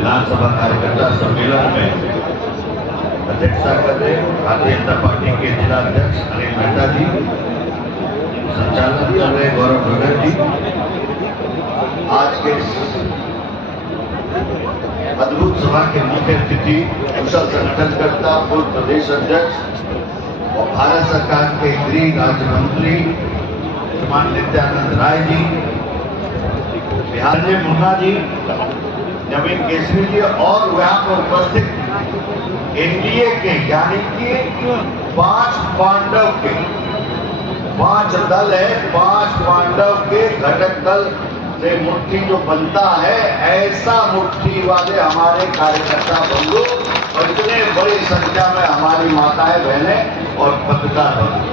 विधानसभा कार्यकर्ता सम्मेलन में अध्यक्षता कर रहे भारतीय जनता पार्टी के जिला अध्यक्ष अनिल मेहता जी, संचालन कर रहे गौरव भगत जी। आज के अद्भुत सभा के मुख्य अतिथि कुशल संगठनकर्ता, पूर्व प्रदेश अध्यक्ष और भारत सरकार के गृह राज्य मंत्री श्रीमान नित्यानंद राय जी, बिहार जी मुन्ना जी, नवीन केसरी जी और वहां पर उपस्थित एनडीए के यानी कि 5 पांडव के 5 दल है, 5 पांडव के घटक दल से मुट्ठी जो बनता है, ऐसा मुट्ठी वाले हमारे कार्यकर्ता बंधु और इतने बड़ी संख्या में हमारी माताएं बहनें और पत्रकार बंधु,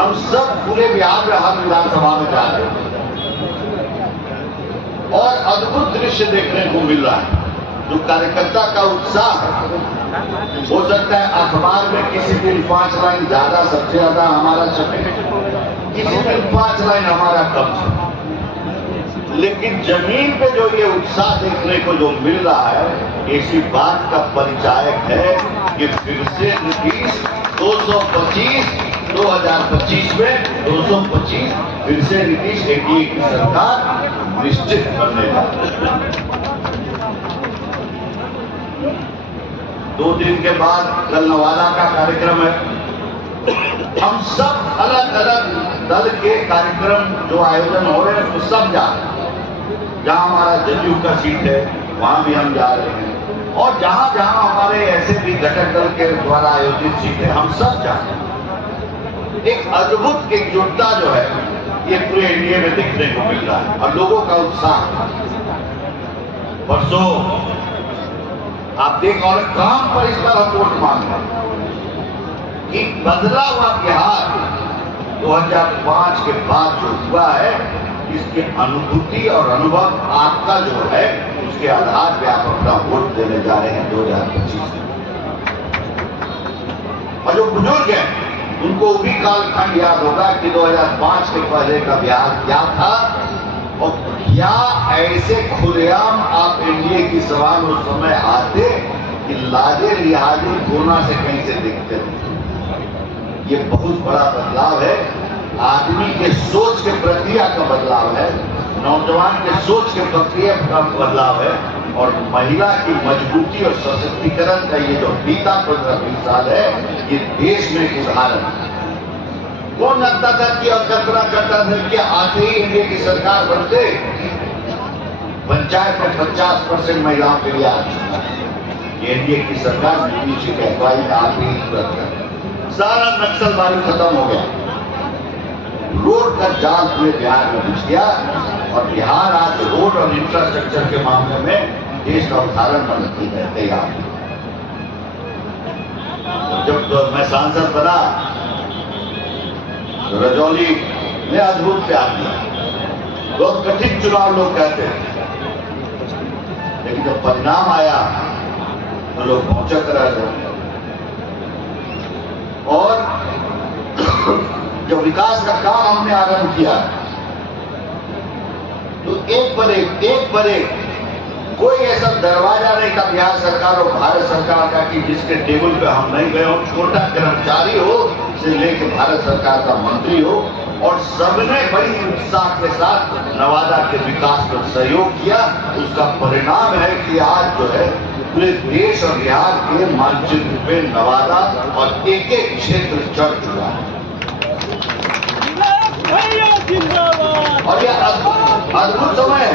हम सब पूरे बिहार में हर विधानसभा में जा रहे हैं और अद्भुत दृश्य देखने को मिल रहा है। जो कार्यकर्ता का उत्साह हो सकता है अखबार में किसी दिन 5 लाइन ज्यादा, सबसे ज्यादा हमारा छपे, किसी दिन 5 लाइन हमारा कम छपे, लेकिन जमीन पे जो ये उत्साह देखने को जो मिल रहा है, इसी बात का परिचायक है कि फिर से नीतीश 2025 में 225 फिर से नीतीश एनडीए की सरकार निश्चित करने वाला। 2 दिन के बाद कल नवादा का कार्यक्रम है। हम सब अलग अलग दल के कार्यक्रम जो आयोजन हो रहे हैं वो सब जा रहे हैं। जहां हमारा जदयू का सीट है वहां भी हम जा रहे हैं और जहां जहां हमारे ऐसे भी घटक दल के द्वारा आयोजित सीट है हम सब जा रहे हैं। एक अद्भुत एकजुटता जो है ये पूरे इंडिया में देखने को मिल रहा है और लोगों का उत्साह। परसों आप देख और काम पर इस बार हम वोट मांग रहे हैं कि बदला हुआ बिहार 2005 के बाद जो हुआ है, इसके अनुभूति और अनुभव आपका जो है उसके आधार पे आप अपना वोट देने जा रहे हैं 2025 में। और जो बुजुर्ग हैं उनको भी कालखंड याद होगा कि 2005 के पहले का बिहार क्या था और क्या ऐसे खुलेआम आप एनडीए की सभा में उस समय आते कि लाजे लिहाजे कोरोना से कहीं से देखते थे। ये बहुत बड़ा बदलाव है, आदमी के सोच के प्रक्रिया का बदलाव है, नौजवान के सोच के प्रक्रिया का बदलाव है और महिला की मजबूती और सशक्तिकरण का ये जो बीता 15-20 साल है, ये देश में एक उदाहरण है। कौन जानता था कि अब कल्पना करता था कि आते ही इंडिया की सरकार बनते पंचायत में 50% महिलाओं के लिए एनडीए की सरकार नीतीश की अगुवाई में आते ही तुरंत कर सारा नक्सलबाजी खत्म हो गया, रोड का जाल पूरे बिहार में घुस गया और बिहार आज रोड और इंफ्रास्ट्रक्चर के मामले में देश का उदाहरण बनने है तैयार। जब तो मैं सांसद बना तो रजौली ने अद्भुत प्यार दिया। बहुत कठिन चुनाव लोग कहते हैं, लेकिन जब परिणाम आया तो लोग पहुंचत रहे और जब विकास का काम हमने आरंभ किया तो एक पर एक कोई ऐसा दरवाजा नहीं था बिहार सरकार और भारत सरकार का कि जिसके टेबल पे हम नहीं गए हो। छोटा कर्मचारी हो से लेकर भारत सरकार का मंत्री हो और सबने बड़ी उत्साह के साथ नवादा के विकास पर सहयोग किया। उसका परिणाम है कि आज जो है पूरे देश और बिहार के मानचित्र पे नवादा और एक एक क्षेत्र चढ़ चुका है और यह अद्भुत समय है।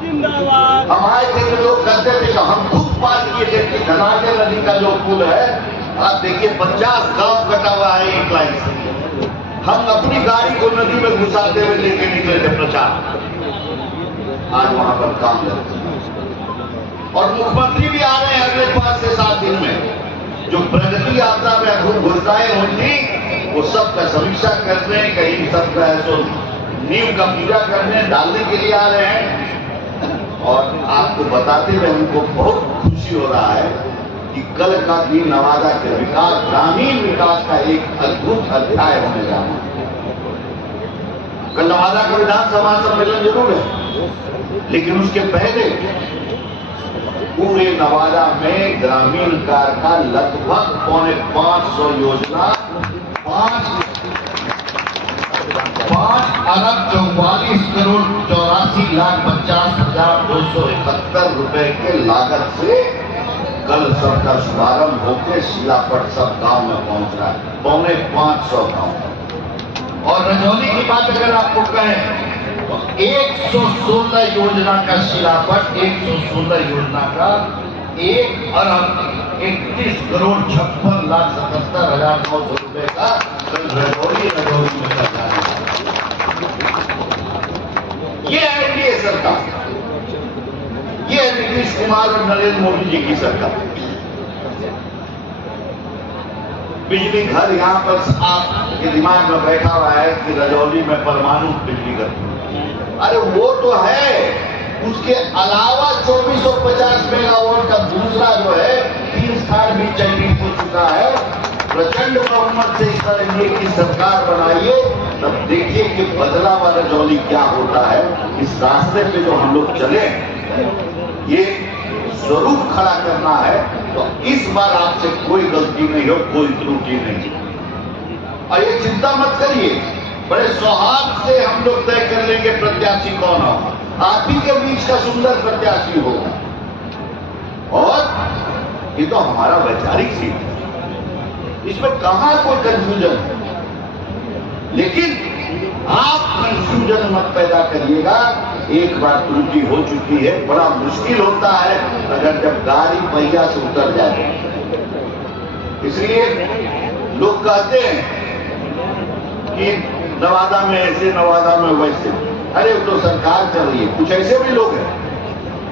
जिंदाबाद। हम आए थे तो लोग कहते थे कि हम खुद पार किए थे कि धनाटे नदी का जो पुल है, आप देखिए 50 गांव कटा हुआ है एक लाइन से। हम अपनी गाड़ी को नदी में घुसाते हुए लेके निकले थे प्रचार। आज वहां पर काम करते हैं और मुख्यमंत्री भी आ रहे हैं अगले 5 से 7 दिन में। जो प्रगति यात्रा में अद्भुत घोषणाएं होंगी वो सबका समीक्षा करते हैं, कहीं सबका है तो नींव का पूजा करने डालने के लिए आ रहे हैं। और आपको बताते हुए हमको बहुत खुशी हो रहा है कि कल का भी नवादा के विकास, ग्रामीण विकास का एक अद्भुत अध्याय होने जा रहा है। कल नवादा का विधानसभा सम्मेलन जरूर है, लेकिन उसके पहले पूरे नवादा में ग्रामीण कार्य का लगभग 550 योजना 5 अरब 44 करोड़ 84,50,271 रुपए के लागत से कल सबका शुभारंभ होकर शिलापट सब गांव में पहुंच रहा है, 550 गांव। और रजौली की बात अगर आपको कहें तो 116 योजना का शिलापट, 116 योजना का 1 अरब 31 करोड़ 56,77,900 रुपए का कल रजौली में कर रहा है। ये है एनडीए सरकार, ये है नीतीश कुमार और नरेंद्र मोदी जी की सरकार। बिजली घर यहां पर आपके दिमाग में बैठा हुआ है कि रजौली में परमाणु बिजली घर, अरे वो तो है, उसके अलावा 2450 मेगावाट का दूसरा जो है 3 स्थान भी चयनित हो चुका है। प्रचंड बहुमत से इस तरह की सरकार बनाइए, तब देखिए कि बदला हुआ रजौली क्या होता है। इस रास्ते पे जो हम लोग चले ये स्वरूप खड़ा करना है, तो इस बार आपसे कोई गलती नहीं हो, कोई त्रुटि नहीं। और ये चिंता मत करिए, बड़े सौहार्द से हम लोग तय कर लेंगे प्रत्याशी कौन होगा, आप ही के बीच का सुंदर प्रत्याशी होगा। और ये तो हमारा वैचारिक सीट है, इसमें कहां कोई कंफ्यूजन है। लेकिन आप कंफ्यूजन मत पैदा करिएगा, एक बार त्रुटि हो चुकी है, बड़ा मुश्किल होता है अगर जब गाड़ी पहिया से उतर जाए। इसलिए लोग कहते हैं कि नवादा में ऐसे, नवादा में वैसे, अरे वो तो सरकार चल रही है। कुछ ऐसे भी लोग हैं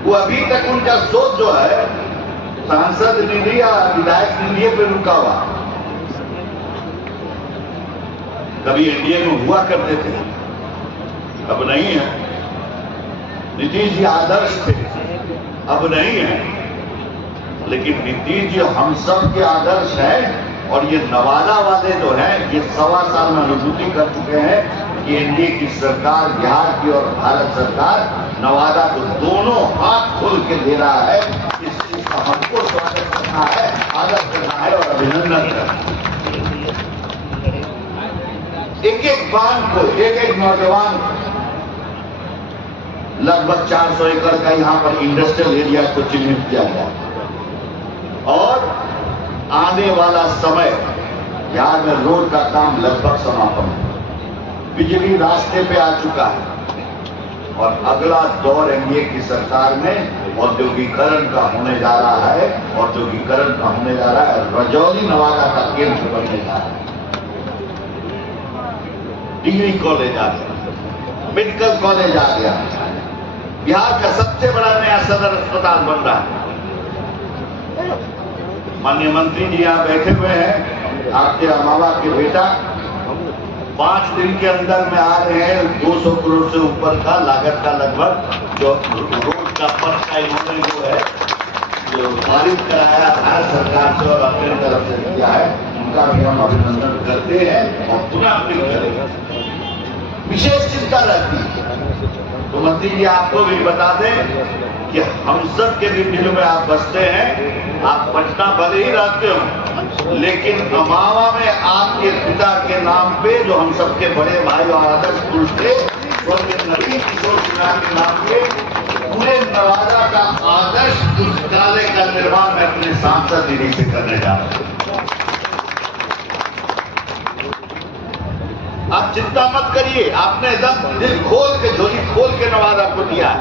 वो अभी तक उनका सोच जो है सांसद निधि या विधायक निधि पे रुका हुआ। कभी एनडीए में हुआ करते थे, अब नहीं है। नीतीश जी आदर्श थे, अब नहीं है। लेकिन नीतीश जी हम सब के आदर्श हैं। और ये नवादा वाले जो हैं ये 1.25 साल में अनुभूति कर चुके हैं कि एनडीए की सरकार, बिहार की और भारत सरकार नवादा को दोनों हाथ खोल के दे रहा है। इस चीज का हमको स्वागत करना है, आदर करना है और अभिनंदन करना है। एक एक बांध को, एक एक नौजवान, लगभग 400 एकड़ का यहां पर इंडस्ट्रियल एरिया को चिन्हित किया गया। और आने वाला समय बिहार में रोड का काम लगभग समापन है, बिजली रास्ते पे आ चुका है। और अगला दौर एनडीए की सरकार में औद्योगिकरण का होने जा रहा है। औद्योगिकरण का होने जा रहा है, रजौली नवादा का केंद्र बनने जा रहा है। डिग्री कॉलेज आ गया, मेडिकल कॉलेज आ गया, बिहार का सबसे बड़ा नया सदर अस्पताल बन रहा है। माननीय मंत्री जी यहाँ बैठे हुए हैं, आपके अमावा के बेटा 5 दिन के अंदर में आ रहे हैं। 200 करोड़ से ऊपर का लागत का लगभग जो रोड का पथ का इन्होंने जो है जो पारित कराया भारत सरकार से और अपने तरफ से किया है, उनका भी हम अभिनंदन करते हैं और पुनः अपील करेंगे। विशेष चिंता रहती है तो मंत्री जी आपको भी बता दें कि हम सब के भी दिल में आप बसते हैं। आप पटना भले ही रहते हो, लेकिन अमावा में आपके पिता के नाम पे जो हम सबके बड़े भाई और आदर्श पुरुष थे, स्वर्गीय नवीन किशोर सिन्हा के नाम पे पूरे नवादा का आदर्श पुस्तकालय का निर्माण मैं अपने सांसद निधि से करने जा रहा हूं। आप चिंता मत करिए, आपने एकदम दिल खोल के, झोली खोल के नवादा को दिया है।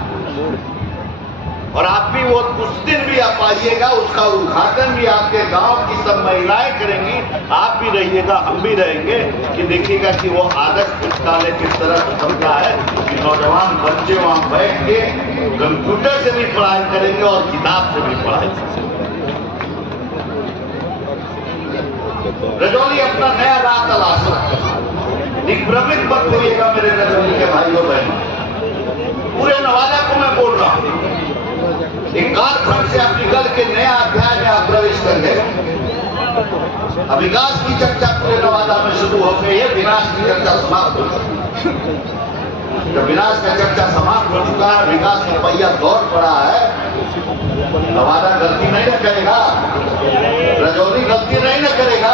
और आप भी वो उस दिन भी आप आइएगा, उसका उद्घाटन भी आपके गांव की सब महिलाएं करेंगी, आप भी रहिएगा, हम भी रहेंगे, कि देखिएगा कि वो आदर्श पुस्तकालय किस तरह बनता है कि नौजवान बच्चे वहां बैठ के कंप्यूटर से भी पढ़ाई करेंगे और किताब से भी पढ़ाई करेंगे। रजौली अपना नया राह तलाश रहा है। दिग्भ्रमित मत होइएगा मेरे रजौली के भाइयों बहनों, पूरे नवादा को मैं बोल रहा हूं, एक कालखंड से आप निकल के नया अध्याय में आप प्रवेश कर गए। अब विकास की चर्चा पूरे नवादा में शुरू हो गई है, विनाश की चर्चा समाप्त हो गई। जब विनाश का चर्चा समाप्त हो चुका है, विकास का पहिया दौड़ पड़ा है, नवादा गलती नहीं न करेगा, रजौरी गलती नहीं न करेगा।